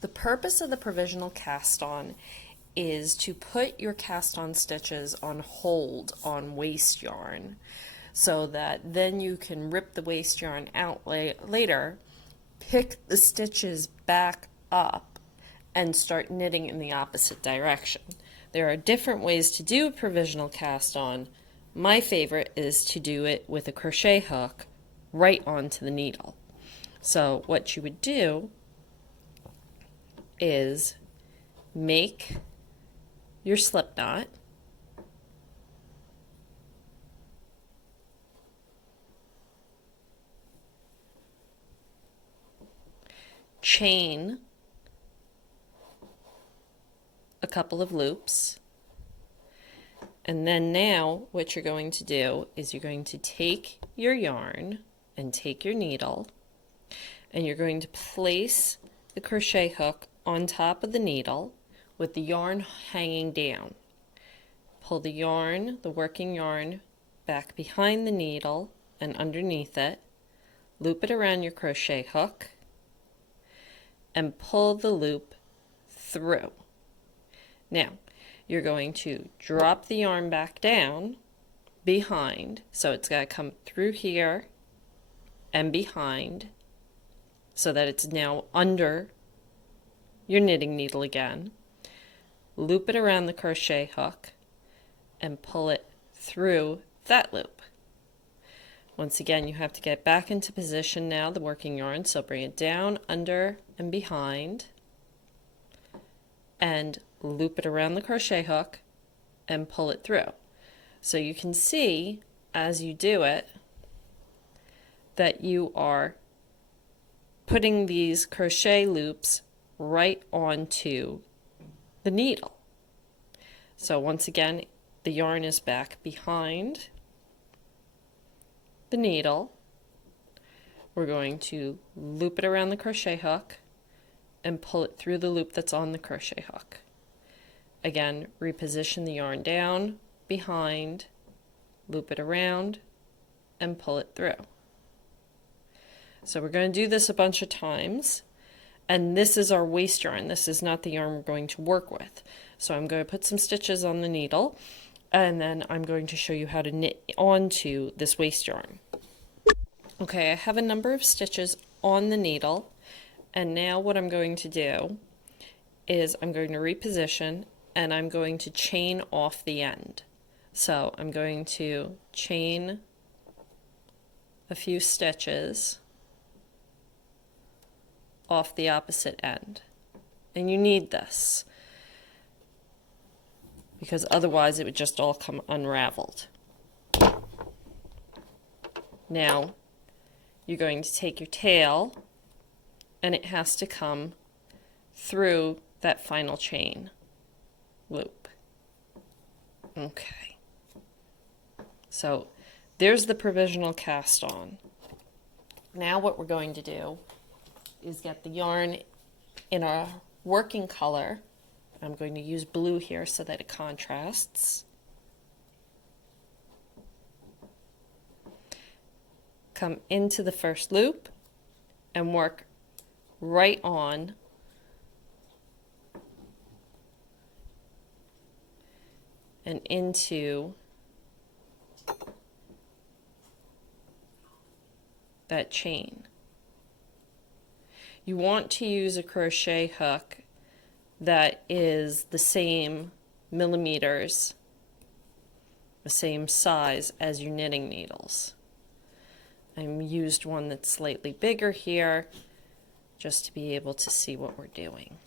The purpose of the provisional cast on is to put your cast on stitches on hold on waste yarn so that then you can rip the waste yarn out later, pick the stitches back up, and start knitting in the opposite direction. There are different ways to do a provisional cast on. My favorite is to do it with a crochet hook right onto the needle. So what you would do is make your slip knot, chain a couple of loops, and then now what you're going to do is you're going to take your yarn and take your needle, and you're going to place the crochet hook on top of the needle with the yarn hanging down. Pull the yarn, the working yarn, back behind the needle and underneath it, loop it around your crochet hook, and pull the loop through. Now, you're going to drop the yarn back down behind, so it's got to come through here and behind, so that it's now under your knitting needle again. Loop it around the crochet hook and pull it through that loop. Once again, you have to get back into position now, the working yarn, so bring it down, under, and behind, and loop it around the crochet hook and pull it through. So you can see as you do it that you are putting these crochet loops right onto the needle. So once again, the yarn is back behind the needle. We're going to loop it around the crochet hook and pull it through the loop that's on the crochet hook. Again, reposition the yarn down, behind, loop it around, and pull it through. So we're going to do this a bunch of times, and this is our waste yarn. This is not the yarn we're going to work with. So I'm going to put some stitches on the needle, and then I'm going to show you how to knit onto this waste yarn. Okay, I have a number of stitches on the needle, and now what I'm going to do is I'm going to reposition and I'm going to chain off the end. So I'm going to chain a few stitches off the opposite end. And you need this because otherwise it would just all come unraveled. Now you're going to take your tail and it has to come through that final chain loop. Okay. So there's the provisional cast on. Now what we're going to do is get the yarn in a working color. I'm going to use blue here so that it contrasts. Come into the first loop and work right on and into that chain. You want to use a crochet hook that is the same millimeters, the same size as your knitting needles. I used one that's slightly bigger here just to be able to see what we're doing.